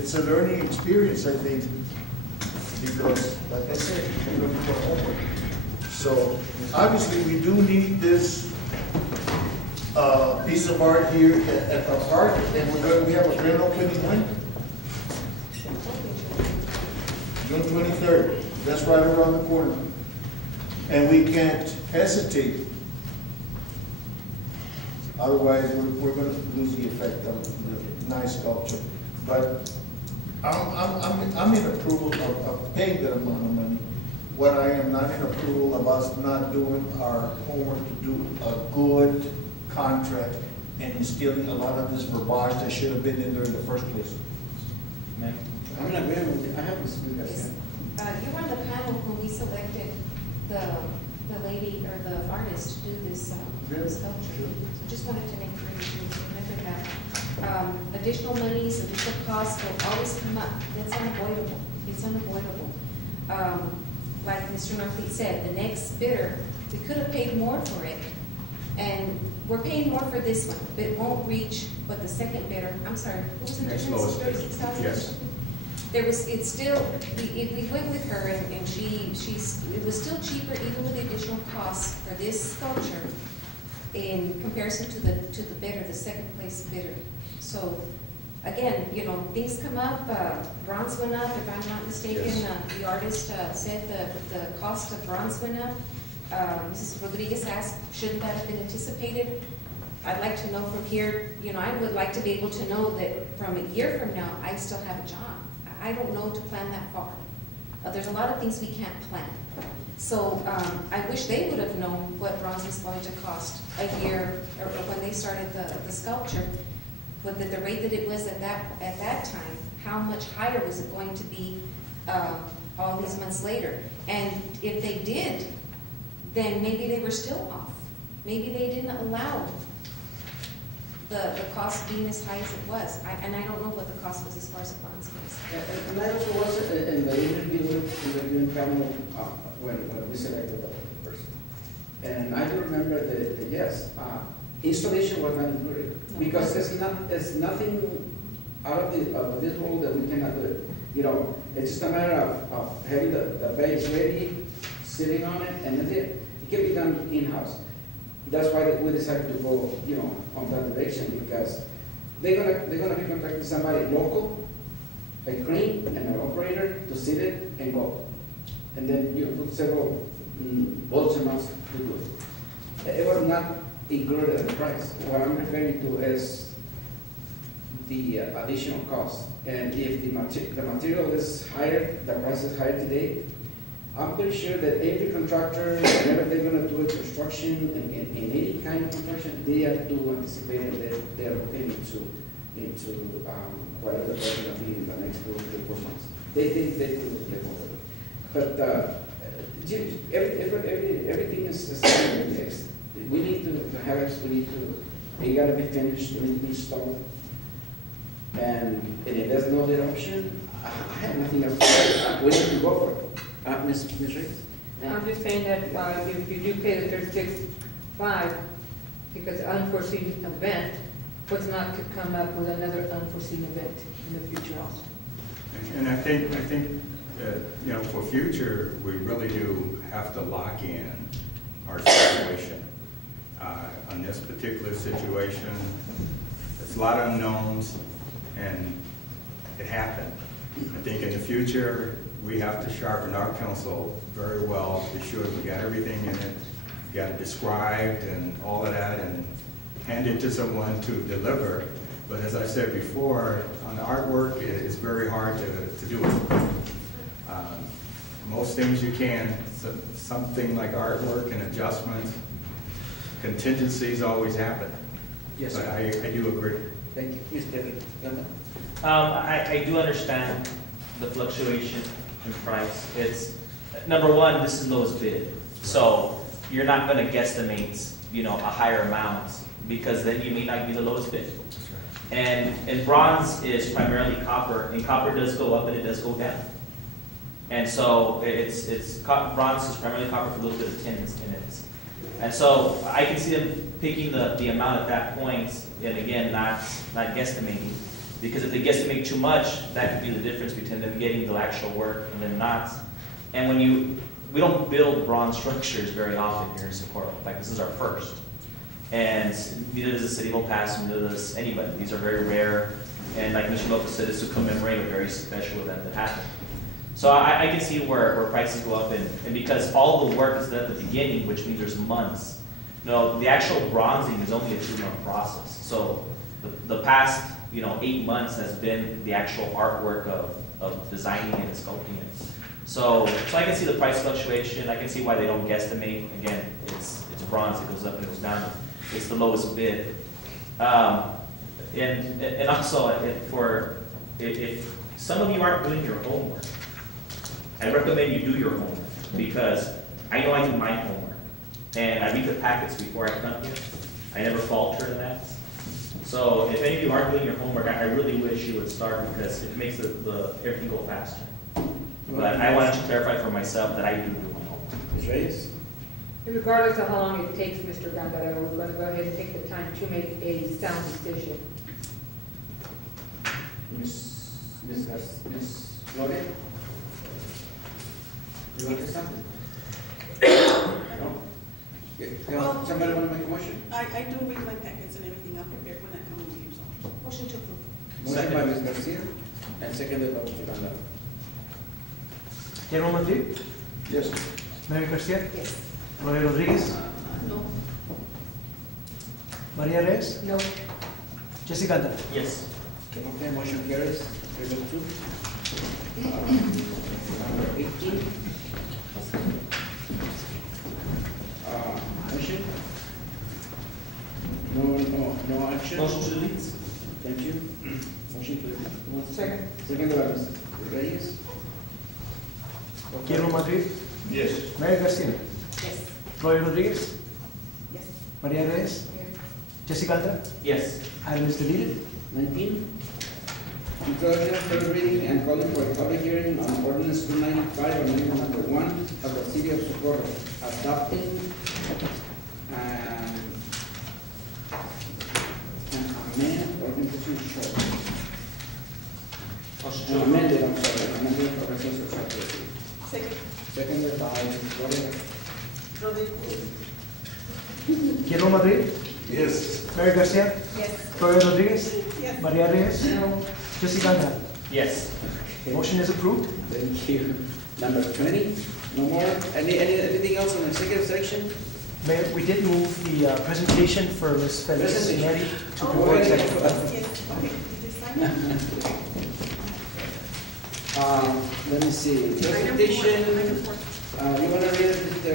it's a learning experience, I think, because, like I said, we're going to do our homework. So, obviously, we do need this piece of art here at our park, and we have a grand opening when? June 23rd. That's right around the corner. And we can't hesitate. Otherwise, we're going to lose the effect of the nice sculpture. But I'm in approval of paying that amount of money. What I am not in approval of us not doing our homework to do a good contract and instilling a lot of this verbiage that should have been in there in the first place. I'm in agreement with you. I have to speak Yes. You were on the panel when we selected the lady or the artist to do this sculpture. So just wanted to make sure you remember that. Additional monies, additional costs will always come up. That's unavoidable. It's unavoidable. Like Mr. Norfleet said, the next bidder, we could have paid more for it. And we're paying more for this one, but it won't reach what the second bidder, I'm sorry, what was the Next difference? lowest bidder. 36,000? Yes. There was, it's still, we went with her and it was still cheaper even with the additional costs for this sculpture in comparison to the bidder, the second place bidder. So, again, you know, things come up, bronze went up, if I'm not mistaken. Yes. The artist said the cost of bronze went up. Mrs. Rodriguez asked, shouldn't that have been anticipated? I'd like to know from here, you know, I would like to be able to know that from a year from now, I still have a job. I don't know to plan that far. There's a lot of things we can't plan. So I wish they would have known what bronze was going to cost a year, or when they started the sculpture, but that the rate that it was at that time, how much higher was it going to be all these months later? And if they did, then maybe they were still off. Maybe they didn't allow the cost being as high as it was. And I don't know what the cost was as far as the bronze goes. And I also was in the interviewing panel when we selected the person. And I do remember that yes, installation was not included. Because it's nothing out of this world that we cannot do it. You know, it's just a matter of having the base ready, sitting on it, and that's it. It can be done in-house. That's why we decided to go, you know, on that direction, because they're gonna be contracting somebody local, a crane and an operator to sit it and go, and then you put several volts amounts to do it. It was not included in the price. What I'm referring to is the additional cost, and if the material is higher, the price is higher today. I'm pretty sure that every contractor, whenever they're going to do a construction in any kind of construction, they have to anticipate that they're looking into whatever the price is going to be in the next 2 or 4 months. They think they do it. But everything is fixed. We need to have it. It got to be finished. It needs to be installed. And if there's no other option, I have nothing else to say. We need to go for it. Ms. Riggs? I'm just saying that if you do pay the 36.5 because unforeseen event, what's not to come up with another unforeseen event in the future also. And I think you know, for future, we really do have to lock in our situation. On this particular situation, there's a lot of unknowns, and it happened. I think in the future, we have to sharpen our pencil very well to be sure we got everything in it, got it described and all of that, and hand it to someone to deliver. But as I said before, on the artwork, it's very hard to do it. Most things you can, something like artwork and adjustments, contingencies always happen. Yes, but sir. I do agree. Thank you. Ms. Debbie? I do understand the fluctuation in price. It's, number one, this is lowest bid. So you're not gonna guesstimate, you know, a higher amount because then you may not be the lowest bid. And bronze is primarily copper, and copper does go up and it does go down. And so bronze is primarily copper for a little bit of tin in it. And so I can see them picking the amount at that point, and again, not guesstimating. Because if they guesstimate too much, that could be the difference between them getting the actual work and then not. And we don't build bronze structures very often here in Socorro. In fact, this is our first. And neither does the city of El Paso, neither does anybody. These are very rare. And like Mr. Lopez said, it's to commemorate a very special event that happened. So I can see where prices go up, and because all the work is done at the beginning, which means there's months. No, the actual bronzing is only a 2-month process. So the past 8 months has been the actual artwork of designing it and sculpting it. So I can see the price fluctuation. I can see why they don't guesstimate. Again, it's bronze. It goes up and it goes down. It's the lowest bid. And also, if some of you aren't doing your homework, I recommend you do your homework, because I know I do my homework. And I read the packets before I come here. I never falter in that. So if any of you aren't doing your homework, I really wish you would start, because it makes everything go faster. But I wanted to clarify for myself that I do my homework. Ms. Reyes? Regardless of how long it takes, Mr. Gambara, we're going to go ahead and take the time to make a sound decision. Ms. Gloria? You want to say something? No? Well, Somebody want to make a motion? I do read my packets and everything, I'm prepared when I come in here, so. Motion to approve. Motion by Ms. Garcia, and seconded by Mr. Gandara. Guillermo Madrid, Yes. Mary Garcia, Yes. Roy Rodriguez, No. Maria Reyes, No. Jessica Alda. Yes. Okay, motion carries, 3-2. Number 18. Motion? No action? Motion to delete? Thank you. Motion to. Second. Second by Ms. Reyes. Guillermo Madrid, Yes. Mary Garcia, Yes. Roy Rodriguez, Yes. Maria Reyes, Jessica Alda. Yes. Item is deleted. 19. Introduction, first reading, and calling for a public hearing on ordinance 295, amendment number 1 of the city of Socorro, adopting and amend organization short. Amended, I'm sorry, amended organization short. Second, Seconded by Gloria. Rodriguez. Guillermo Madrid, Yes. Mary Garcia, Yes. Roy Rodriguez, Yes. Maria Reyes, No. Jessica Alda. Yes. Motion is approved. Thank you. Number 20, no more. Anything else on the executive section? Mayor, we did move the presentation for Ms. Feliz Presentation. Neri to Oh, before okay. executive. Yes, okay, did you sign it? Let me see, presentation, you want to read it, Mr.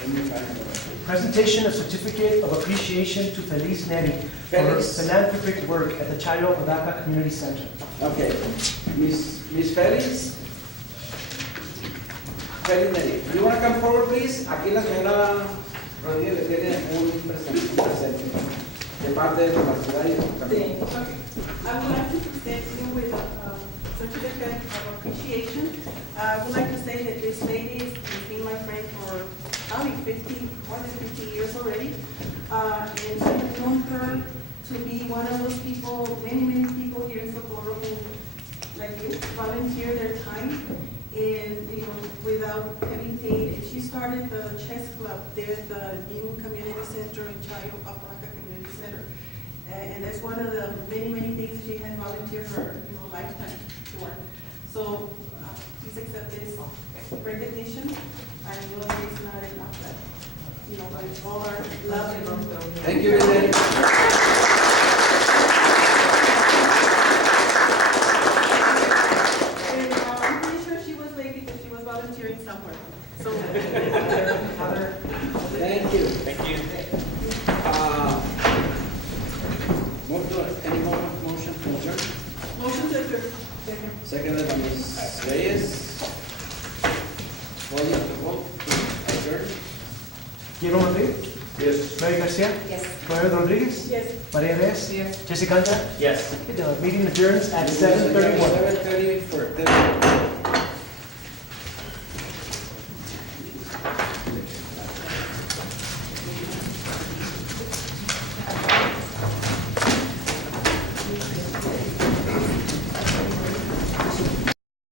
Let me find it. Presentation of certificate of appreciation to Feliz Neri for her Feliz. philanthropic work at the Chayo Apodaca Community Center. Okay, Miss Félix. Félix Neri, you want to come forward, please? Aquí la señora Rodríguez le tiene un presente de parte de la ciudad y Okay. I would like to present you with a certificate of appreciation. I would like to say that this lady has been my friend for probably more than 50 years already. And I've known her to be one of those people, many people here in Socorro who, like you, volunteer their time and, without having paid. And she started the chess club there at the new community center in Chayo, Apodaca Community Center. And that's one of the many things she has volunteered her, lifetime for. So, please accept this recognition. I know that it's not enough, but it's all our love and. Thank you, Miss Neri. And I'm pretty sure she was late because she was volunteering somewhere. So. Thank you. Thank you. Any more motion to adjourn? Motion to adjourn. Seconded by Ms. Reyes. Volume to vote to adjourn. Guillermo Madrid, Yes. Mary Garcia, Yes. Roy Rodriguez, Yes. Maria Reyes, Yes. Jessica Alda. Yes. The meeting adjourns at 7:31. 7:30 for